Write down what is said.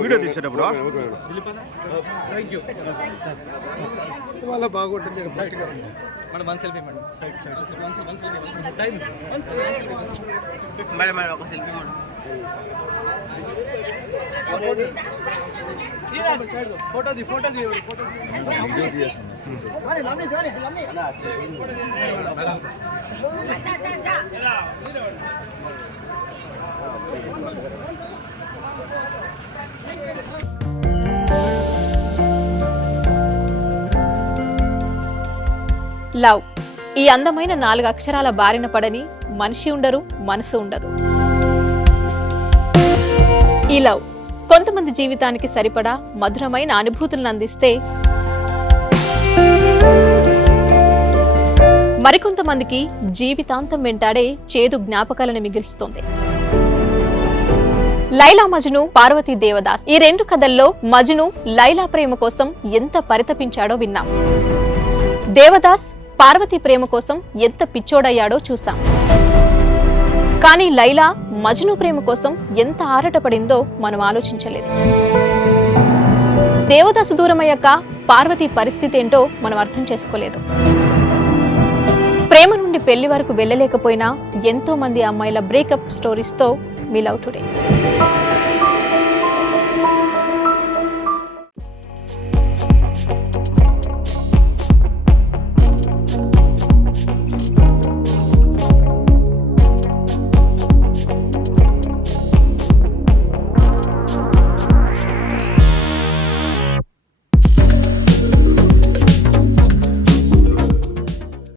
Video తీసేటప్పుడు madam one selfie madam side ఒక selfie madam photo love ఈ అందమైన 4 అక్షరాల బారిన పడని మనిషి ఉండరు, మనసు ఉండదు. ఈ లవ్ కొంతమంది జీవితానికి సరిపడా మధురమైన అనుభూతులను అందిస్తే, మరికొంతమందికి జీవితాంతం వెంటాడే చేదు జ్ఞాపకాలను మిగిల్స్తుంది. లైలా మజ్ను, పార్వతీ దేవదాస్ ఈ 2 కథల్లో మజ్ను లైలా ప్రేమ కోసం ఎంత పరితపించాడో విన్నాం. దేవదాస్ పార్వతి ప్రేమ కోసం ఎంత పిచ్చోడయ్యాడో చూసాం. కానీ లైలా మజ్ను ప్రేమ కోసం ఎంత ఆరాటపడిందో మనం ఆలోచించలేదు. దేవదాసు దూరమయ్యాక పార్వతి పరిస్థితి ఏంటో మనం అర్థం చేసుకోలేదు. ప్రేమ నుండి పెళ్లి వరకు వెళ్ళలేకపోయినా ఎంతో మంది అమ్మాయిల బ్రేకప్ స్టోరీస్తో మీ లవ్ టుడే.